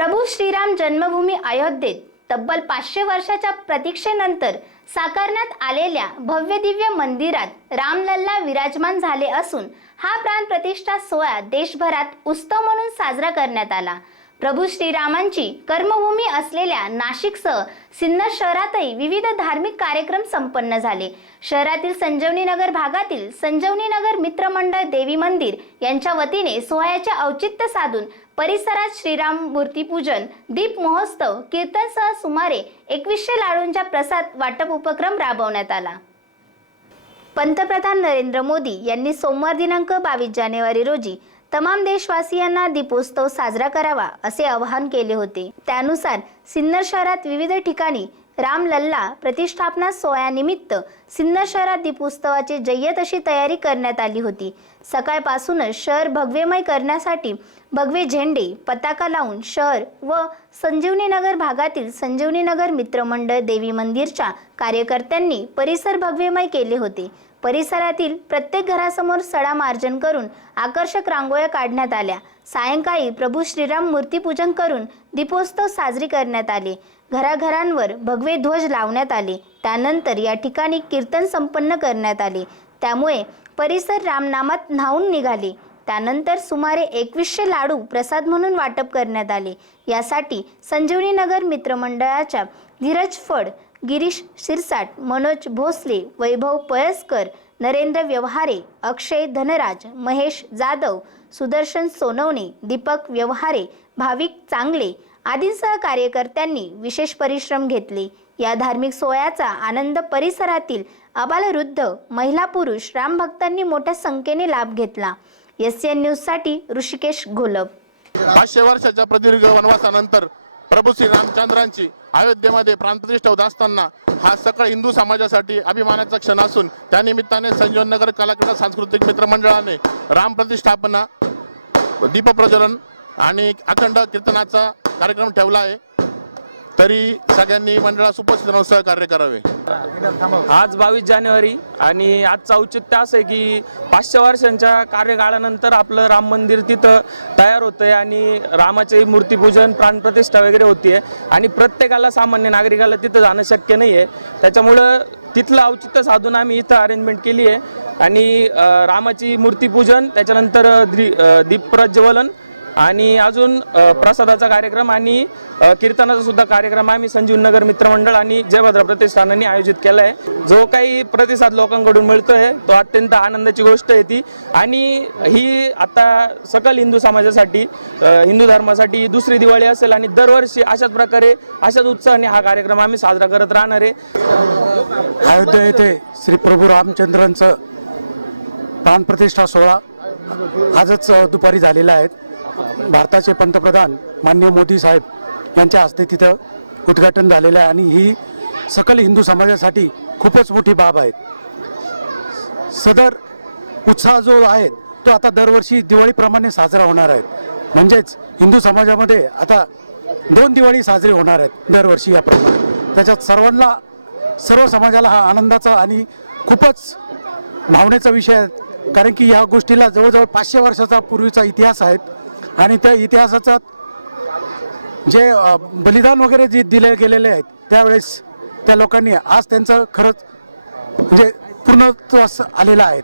प्रभू श्रीराम जन्मभूमी अयोध्येत तब्बल पाचशे वर्षाच्या प्रतीक्षेनंतर साकारण्यात आलेल्या भव्य दिव्य मंदिरात रामलल्ला विराजमान झाले असून हा प्राण प्रतिष्ठा सोहळा देशभरात उत्सव म्हणून साजरा करण्यात आला. प्रभू श्रीरामांची कर्मभूमी असलेल्या नाशिकसह सिन्नर शहरातही विविध धार्मिक कार्यक्रम संपन्न झाले. शहरातील संजीवनी नगर भागातील संजीवनी नगर मित्रमंडळ देवी मंदिर यांच्या वतीने सोहळ्याचे औचित्य साधून परिसरात श्रीराम मूर्तीपूजन दीप महोत्सव कीर्तनसह सुमारे एकवीसशे लाडूंच्या प्रसाद वाटप उपक्रम राबवण्यात आला. पंतप्रधान नरेंद्र मोदी यांनी सोमवार दिनांक बावीस जानेवारी रोजी तमाम देशवासियांना दीपोत्सव साजरा करावा असे आवाहन केले होते. त्यानुसार सिन्नर शहरात विविध ठिकाणी रामलल्ला प्रतिष्ठापना सोहळ्यानिमित्त सिन्नर शहरात दीपोत्सवाची जय्यत अशी तयारी करण्यात आली होती. सकाळपासूनच शहर भगवेमय करण्यासाठी भगवे झेंडे पताका लावून शहर व संजीवनी नगर भागातील संजीवनी नगर मित्रमंडळ देवी मंदिरच्या कार्यकर्त्यांनी परिसर भगवेमय केले होते. परिसरातील प्रत्येक घरासमोर सडा मार्जन करून आकर्षक रांगोळ्या काढण्यात आल्या. सायंकाळी प्रभू श्रीराम मूर्तीपूजन करून दीपोत्सव साजरी करण्यात आले. घराघरांवर भगवे ध्वज लावण्यात आले. त्यानंतर या ठिकाणी कीर्तन संपन्न करण्यात आले. त्यामुळे परिसर रामनामात न्हावून निघाले. त्यानंतर सुमारे एकवीसशे लाडू प्रसाद म्हणून वाटप करण्यात आले. यासाठी संजीवनी नगर मित्रमंडळाच्या धीरज फड गिरीश शिरसाट मनोज भोसले वैभव पळसकर नरेंद्र व्यवहारे अक्षय धनराज महेश जाधव सुदर्शन सोनवणे दीपक व्यवहारे भाविक चांगले आदींसह कार्यकर्त्यांनी विशेष परिश्रम घेतले. या धार्मिक सोहळ्याचा आनंद परिसरातील आबालवृद्ध महिला पुरुष रामभक्तांनी मोठ्या संख्येने लाभ घेतला. एस एन न्यूजसाठी ऋषिकेश घोलप पाचशे वर्षाच्या प्रदीर्घ वनवासानंतर प्रभू श्री रामचंद्रांची अयोध्येमध्ये प्राणप्रतिष्ठा होत असताना हा सकळ हिंदू समाजासाठी अभिमानाचा क्षण असून त्यानिमित्ताने संजीवननगर कलाक्रीडा सांस्कृतिक मित्र मंडळाने राम प्रतिष्ठापना दीपप्रज्वलन आणि अखंड कीर्तनाचा कार्यक्रम ठेवला आहे. तरी सगळ्यांनी मंडळास उपस्थित राहून सहकार्य करावे. आज बावीस जानेवारी आणि आजचं औचित्य असं आहे की पाचशे वर्षांच्या कार्यकाळानंतर आपलं राम मंदिर तिथं तयार होतं आहे आणि रामाचे मूर्तीपूजन प्राणप्रतिष्ठा वगैरे होती आहे आणि प्रत्येकाला सामान्य नागरिकाला तिथं जाणं शक्य नाही आहे त्याच्यामुळं तिथलं औचित्य साधून आम्ही इथं अरेंजमेंट केली आहे आणि रामाची मूर्तीपूजन त्याच्यानंतर द्री दीपप्रज्वलन आणि अजून प्रसादाचा कार्यक्रम आणि कीर्तनाचा सुद्धा कार्यक्रम आम्ही संजीवन नगर मित्रमंडळ आणि जयभद्रा प्रतिष्ठानाने आयोजित केला आहे जो काही प्रतिसाद लोकांकडून मिळतो आहे तो अत्यंत आनंदाची गोष्ट आहे ती. आणि ही आता सकल हिंदू समाजासाठी हिंदू धर्मासाठी दुसरी दिवाळी असेल आणि दरवर्षी अशाच प्रकारे अशाच उत्साहाने हा कार्यक्रम आम्ही साजरा करत राहणार आहे. अयोध्या येथे श्री प्रभू रामचंद्रांचं प्राणप्रतिष्ठा सोहळा आजच दुपारी झालेला आहे. भारताचे पंतप्रधान मान्य मोदी साहेब यांच्या हस्ते तिथं उद्घाटन झालेलं आहे आणि ही सकल हिंदू समाजासाठी खूपच मोठी बाब आहे. सदर उत्साह जो आहे तो आता दरवर्षी दिवाळीप्रमाणे साजरा होणार आहे. म्हणजेच हिंदू समाजामध्ये आता दोन दिवाळी साजरी होणार आहेत दरवर्षी याप्रमाणे. त्याच्यात सर्वांना सर्व समाजाला हा आनंदाचा आणि खूपच भावनेचा विषय आहे. कारण की ह्या गोष्टीला जवळजवळ पाचशे वर्षाचा पूर्वीचा इतिहास आहे. आणि त्या इतिहासाचा जे बलिदान वगैरे जे दिले गेलेले आहेत त्यावेळेस त्या लोकांनी आज त्यांचं खरंच म्हणजे पूर्णत्वास आलेलं आहे.